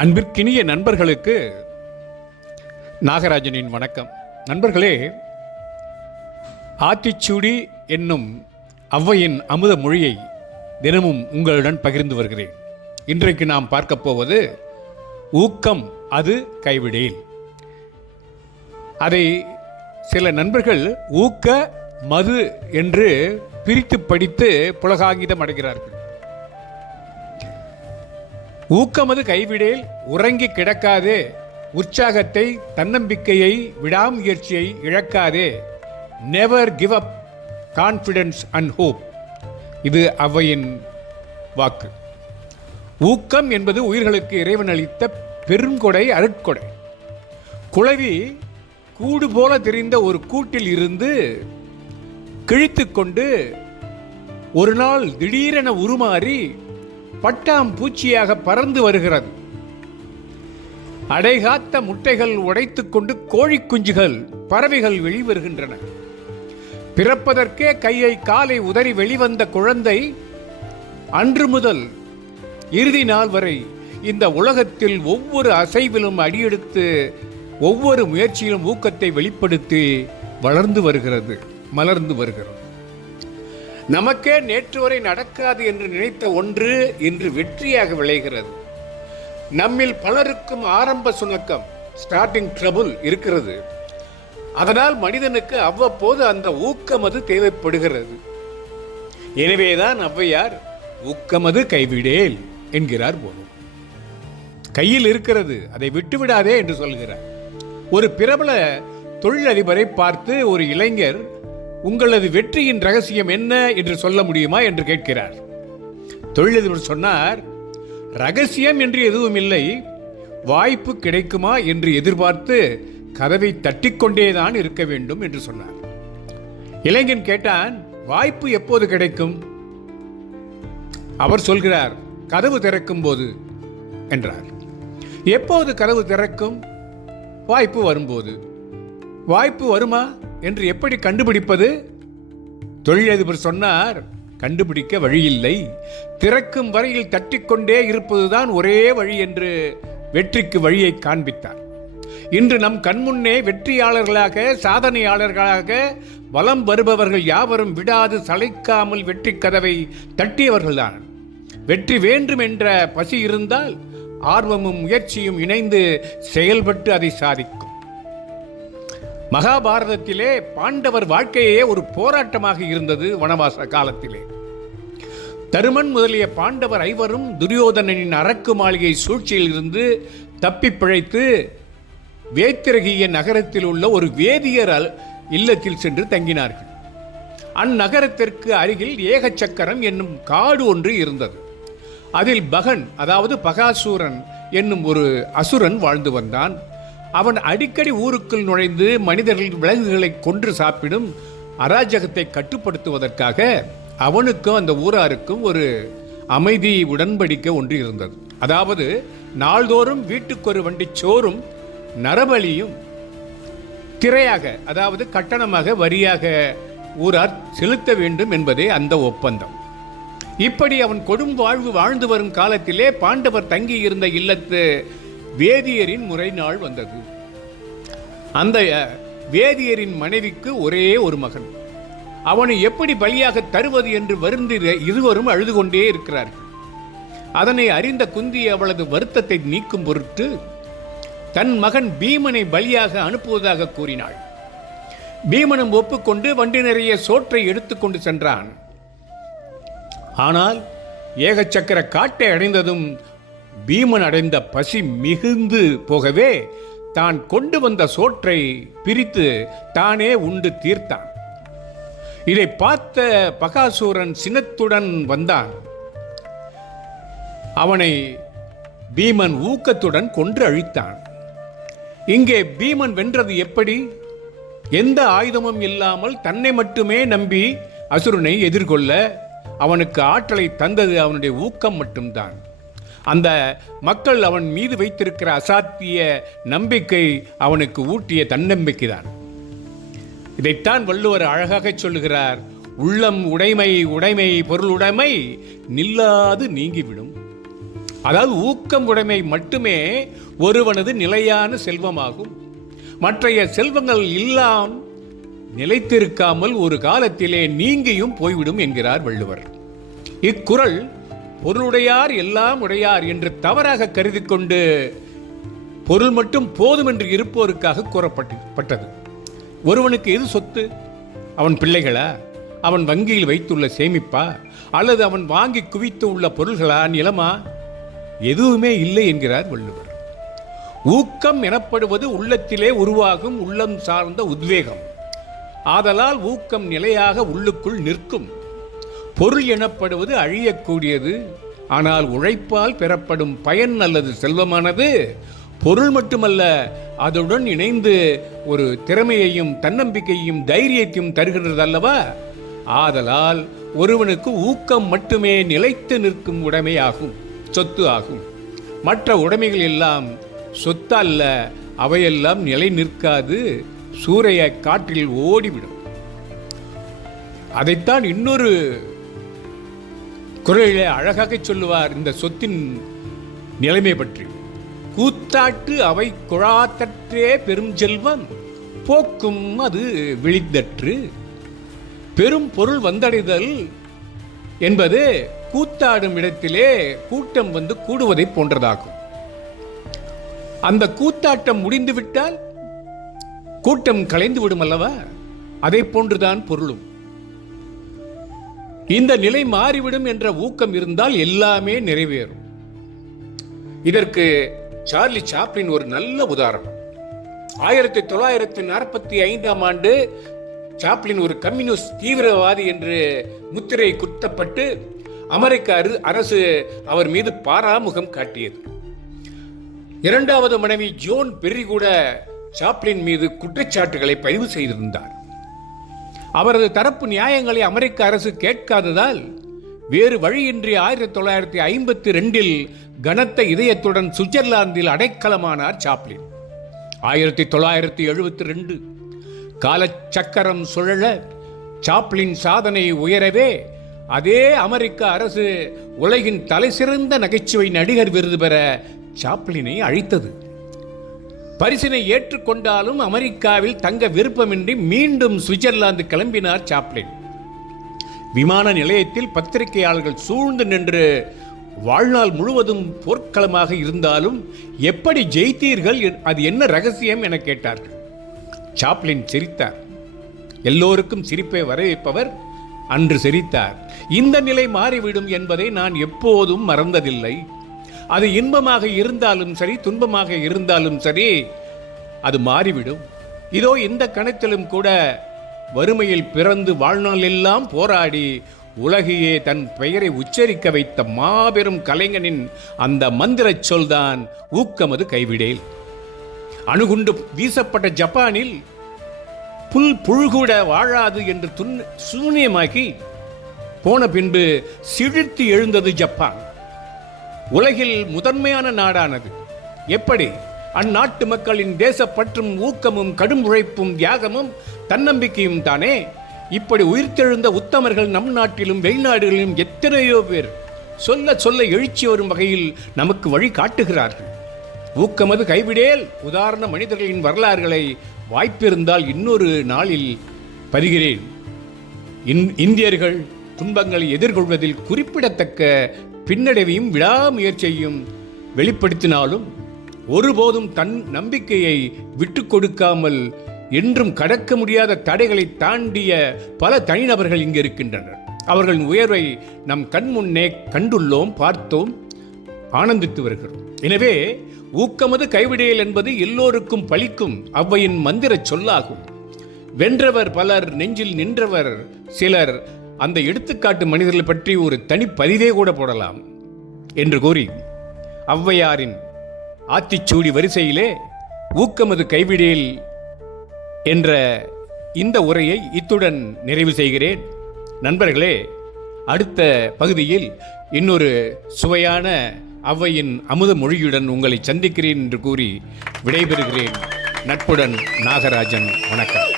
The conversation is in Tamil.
அன்பிற்கினிய நண்பர்களுக்கு நாகராஜனின் வணக்கம். நண்பர்களே, ஆத்திச்சூடி என்னும் ஔவையின் அமுத மொழியை தினமும் உங்களுடன் பகிர்ந்து வருகிறேன். இன்றைக்கு நாம் பார்க்க போவது ஊக்கம் அது கைவிடேல். அதை சில நண்பர்கள் ஊக்க மது என்று பிரித்து படித்து புலகாங்கிதம் அடைகிறார்கள். ஊக்கமது கைவிடேல், உறங்கி கிடக்காதே, உற்சாகத்தை தன்னம்பிக்கையை விடாமுயற்சியை இழக்காதே, never give up confidence and hope. இது ஔவையின் வாக்கு. ஊக்கம் என்பது உயிர்களுக்கு இறைவன் அளித்த பெருங்கொடை, அருட்கொடை. குளவி கூடு போல தெரிந்த ஒரு கூட்டில் இருந்து கிழித்து கொண்டு ஒரு நாள் திடீரென உருமாறி பட்டாம் பூச்சியாக பறந்து வருகிறது. அடைகாத்த முட்டைகள் உடைத்துக் கொண்டு கோழி குஞ்சுகள், பறவைகள் வெளிவருகின்றன. பிறப்பதற்கே கையை காலை உதறி வெளிவந்த குழந்தை அன்று முதல் இறுதி நாள் வரை இந்த உலகத்தில் ஒவ்வொரு அசைவிலும் அடியெடுத்து ஒவ்வொரு முயற்சியிலும் ஊக்கத்தை வெளிப்படுத்தி வளர்ந்து வருகிறது, மலர்ந்து வருகிறது. நமக்கே நேற்று வரை நடக்காது என்று நினைத்த ஒன்று இன்று வெற்றியாக விளைகிறது. நம்மில் பலருக்கும் ஆரம்ப சுணக்கம், ஸ்டார்டிங் ட்ரபிள் இருக்கிறது. அதனால் மனிதனுக்கு அவ்வப்போது அந்த ஊக்கமது தேவைப்படுகிறது. எனவேதான் ஔவையார் ஊக்கமது கைவிடேல் என்கிறார். போலும் கையில் இருக்கிறது, அதை விட்டுவிடாதே என்று சொல்கிறார். ஒரு பிரபல தொழிலதிபரை பார்த்து ஒரு இளைஞர், உங்களது வெற்றியின் ரகசியம் என்ன என்று சொல்ல முடியுமா என்று கேட்கிறார். தொழிலதிபர் சொன்னார், ரகசியம் என்று எதுவும் இல்லை, வாய்ப்பு கிடைக்குமா என்று எதிர்பார்த்து கதவை தட்டிக்கொண்டேதான் இருக்க வேண்டும் என்று சொன்னார். இளைஞன் கேட்டான், வாய்ப்பு எப்போது கிடைக்கும்? அவர் சொல்கிறார், கதவு திறக்கும் போது என்றார். எப்போது கதவு திறக்கும்? வாய்ப்பு வரும்போது. வாய்ப்பு வருமா என்று எப்படி கண்டுபிடிப்பது? தொழிலதிபர் சொன்னார், கண்டுபிடிக்க வழியில்லை, திறக்கும் வரையில் தட்டிக்கொண்டே இருப்பதுதான் ஒரே வழி என்று வெற்றிக்கு வழியை காண்பித்தார். இன்று நம் கண்முன்னே வெற்றியாளர்களாக, சாதனையாளர்களாக வலம் வருபவர்கள் யாவரும் விடாது சளைக்காமல் வெற்றி கதவை தட்டியவர்கள்தான். வெற்றி வேண்டும் என்ற பசி இருந்தால் ஆர்வமும் முயற்சியும் இணைந்து செயல்பட்டு அதை சாதிக்கும். மகாபாரதத்திலே பாண்டவர் வாழ்க்கையே ஒரு போராட்டமாக இருந்தது. வனவாச காலத்திலே தருமன் முதலிய பாண்டவர் ஐவரும் துரியோதனனின் அரக்கு மாளிகை சூழ்ச்சியில் இருந்து தப்பி பிழைத்து வேத்திரகிய நகரத்தில் உள்ள ஒரு வேதியர் இல்லத்தில் சென்று தங்கினார்கள். அந்நகரத்திற்கு அருகில் ஏகச்சக்கரம் என்னும் காடு ஒன்று இருந்தது. அதில் பகன், அதாவது பகாசூரன் என்னும் ஒரு அசுரன் வாழ்ந்து வந்தான். அவன் அடிக்கடி ஊருக்குள் நுழைந்து மனிதர்கள் விலங்குகளை கொன்று சாப்பிடும் அராஜகத்தை கட்டுப்படுத்துவதற்காக அவனுக்கும் அந்த ஊராருக்கும் ஒரு அமைதி உடன்படிக்கை ஒன்று இருந்தது. அதாவது நாள்தோறும் வீட்டுக்கு ஒரு வண்டி சோறும் நரபலியும் திரையாக, அதாவது கட்டணமாக வரியாக ஊரார் செலுத்த வேண்டும் என்பதே அந்த ஒப்பந்தம். இப்படி அவன் கொடும் வாழ்வு வாழ்ந்து வரும் காலத்திலே பாண்டவர் தங்கி இருந்த இல்லத்து வேதியரின் முறை நாள் வந்தது. அந்த வேதியரின் மனைவிக்கு ஒரே ஒரு மகன். அவனை எப்படி பலியாக தருவது என்று வருந்தி இருவரும் அழுது கொண்டே இருக்கிறார்கள். அதனை அறிந்த குந்தி அவளது வருத்தத்தை நீக்கும் பொருட்டு தன் மகன் பீமனை பலியாக அனுப்புவதாக கூறினாள். பீமனும் ஒப்புக்கொண்டு வண்டி நிறைய சோற்றை எடுத்துக்கொண்டு சென்றான். ஆனால் ஏகச்சக்கர காட்டை அடைந்ததும் பீமன் அடைந்த பசி மிகுந்து போகவே தான் கொண்டு வந்த சோற்றை பிரித்து தானே உண்டு தீர்த்தான். இதை பார்த்த பகாசூரன் சினத்துடன் வந்தான். அவனை பீமன் ஊக்கத்துடன் கொன்று அழித்தான். இங்கே பீமன் வென்றது எப்படி? எந்த ஆயுதமும் இல்லாமல் தன்னை மட்டுமே நம்பி அசுரனை எதிர்கொள்ள அவனுக்கு ஆற்றலை தந்தது அவனுடைய ஊக்கம் மட்டும்தான். அந்த மக்கள் அவன் மீது வைத்திருக்கிற அசாத்திய நம்பிக்கை அவனுக்கு ஊட்டிய தன்னம்பிக்கைதான். இதைத்தான் வள்ளுவர் அழகாக சொல்லுகிறார், உள்ளம் உடைமை, உடைமை பொருளுடைமை நில்லாது நீங்கிவிடும். அதாவது ஊக்கம் உடைமை மட்டுமே ஒருவனது நிலையான செல்வமாகும். மற்றைய செல்வங்கள் எல்லாம் நிலைத்திருக்காமல் ஒரு காலத்திலே நீங்கியும் போய்விடும் என்கிறார் வள்ளுவர். இக்குறள் பொருளுடையார் எல்லாம் உடையார் என்று தவறாக கருதி கொண்டு பொருள் மட்டும் போதும் என்று இருப்போருக்காக கூறப்பட்டது. ஒருவனுக்கு எது சொத்து? அவன் பிள்ளைகளா, அவன் வங்கியில் வைத்துள்ள சேமிப்பா, அல்லது அவன் வாங்கி குவித்து உள்ள பொருள்களா, நிலமா? எதுவுமே இல்லை என்கிறார் வள்ளுவர். ஊக்கம் எனப்படுவது உள்ளத்திலே உருவாகும் உள்ளம் சார்ந்த உத்வேகம். ஆதலால் ஊக்கம் நிலையாக உள்ளுக்குள் நிற்கும். பொருள் எனப்படுவது அழியக்கூடியது. ஆனால் உழைப்பால் பெறப்படும் பயன் அல்லது செல்வமானது பொருள் மட்டுமல்ல, அதுடன் இணைந்து ஒரு திறமையையும் தன்னம்பிக்கையும் தைரியத்தையும் தருகின்றது அல்லவா? ஆதலால் ஒருவனுக்கு ஊக்கம் மட்டுமே நிலைத்து நிற்கும் உடைமையாகும், சொத்து ஆகும். மற்ற உடைமைகள் எல்லாம் சொத்து அல்ல, அவையெல்லாம் நிலை நிற்காது, சூறைய காற்றில் ஓடிவிடும். அதைத்தான் இன்னொரு குரலிலே அழகாக சொல்லுவார் இந்த சொத்தின் நிலைமை பற்றி. கூத்தாட்டு அவை குழாத்தற்றே பெரும் செல்வம் போக்கும் அது விழித்தற்று. பெரும் பொருள் வந்தடைதல் என்பது கூத்தாடும் இடத்திலே கூட்டம் வந்து கூடுவதை போன்றதாகும். அந்த கூத்தாட்டம் முடிந்துவிட்டால் கூட்டம் கலைந்து விடும் அல்லவா? அதை போன்றுதான் பொருளும். இந்த நிலை மாறிவிடும் என்ற ஊக்கம் இருந்தால் எல்லாமே நிறைவேறும். இதற்கு சார்லி சாப்ளின் ஒரு நல்ல உதாரணம். 1945 ஆண்டு சாப்ளின் ஒரு கம்யூனிஸ்ட் தீவிரவாதி என்று முத்திரை குத்தப்பட்டு அமெரிக்க அரசு அவர் மீது பாராமுகம் காட்டியது. இரண்டாவது மனைவி ஜோன் பெர்ரி கூட சாப்ளின் மீது குற்றச்சாட்டுகளை பதிவு செய்திருந்தார். அவரது தரப்பு நியாயங்களை அமெரிக்க அரசு கேட்காததால் வேறு வழியின்றி 1952 கனத்த இதயத்துடன் சுவிட்சர்லாந்தில் அடைக்கலமானார் சாப்ளின். 1972 காலச்சக்கரம் சுழல சாப்ளின் சாதனை உயரவே அதே அமெரிக்க அரசு உலகின் தலைசிறந்த நகைச்சுவை நடிகர் விருது பெற சாப்ளினை அழைத்தது. பரிசினை ஏற்றுக்கொண்டாலும் அமெரிக்காவில் தங்க விருப்பமின்றி மீண்டும் சுவிட்சர்லாந்து கிளம்பினார் சாப்ளின். விமான நிலையத்தில் பத்திரிகையாளர்கள் சூழ்ந்து நின்று வாழ்நாள் முழுவதும் போர்க்களமாக இருந்தாலும் எப்படி ஜெயித்தீர்கள், அது என்ன ரகசியம் என கேட்டார்கள். சாப்ளின் சிரித்தார். எல்லோருக்கும் சிரிப்பை வரவைப்பவர் அன்று சிரித்தார். இந்த நிலை மாறிவிடும் என்பதை நான் எப்போதும் மறந்ததில்லை. அது இன்பமாக இருந்தாலும் சரி, துன்பமாக இருந்தாலும் சரி, அது மாறிவிடும். இதோ இந்த கணத்திலும் கூட வறுமையில் பிறந்து வாழ்நாள் எல்லாம் போராடி உலகையே தன் பெயரை உச்சரிக்க வைத்த மாபெரும் கலைஞனின் அந்த மந்திர சொல்தான் ஊக்கமது கைவிடேல். அணுகுண்டு வீசப்பட்ட ஜப்பானில் புல் புழுகூட வாழாது என்று சூன்யமாகி போன பின்பு சிழித்து எழுந்தது ஜப்பான். உலகில் முதன்மையான நாடானது. எப்படி? அந்நாட்டு மக்களின் தேசப்பற்றும் ஊக்கமும் கடும் உழைப்பும் தியாகமும் தன்னம்பிக்கையும் தானே. இப்படி உயிர்த்தெழுந்த உத்தமர்கள் நம் நாட்டிலும் வெளிநாடுகளிலும் எத்தனையோ பேர் சொல்ல சொல்ல எழுச்சி வரும் வகையில் நமக்கு வழி காட்டுகிறார்கள். ஊக்கமது கைவிடேல் உதாரண மனிதர்களின் வரலாறுகளை வாய்ப்பிருந்தால் இன்னொரு நாளில் பதிகிறேன். இந்தியர்கள் துன்பங்களை எதிர்கொள்வதில் குறிப்பிடத்தக்க பின்னடைவையும் விடாமுயற்சியையும் வெளிப்படுத்தினாலும் ஒருபோதும் தன் நம்பிக்கையை விட்டு கொடுக்காமல் என்றும் கடக்க முடியாத தடைகளை தாண்டிய பல தனிநபர்கள் இங்கு இருக்கின்றனர். அவர்களின் உயர்வை நம் கண் முன்னே கண்டுள்ளோம், பார்த்தோம், ஆனந்தித்து வருகிறோம். எனவே ஊக்கமது கைவிடேல் என்பது எல்லோருக்கும் பலிக்கும் ஔவையின் மந்திர சொல்லாகும். வென்றவர் பலர், நெஞ்சில் நின்றவர் சிலர். அந்த எடுத்துக்காட்டு மனிதர்கள் பற்றி ஒரு தனி பதிவே கூட போடலாம் என்று கூறி ஔவையாரின் ஆத்திச்சூடி வரிசையிலே ஊக்கமது கைவிடேல் என்ற இந்த உரையை இத்துடன் நிறைவு செய்கிறேன். நண்பர்களே, அடுத்த பகுதியில் இன்னொரு சுவையான ஔவையின் அமுத மொழியுடன் உங்களை சந்திக்கிறேன் என்று கூறி விடைபெறுகிறேன். நட்புடன் நாகராஜன். வணக்கம்.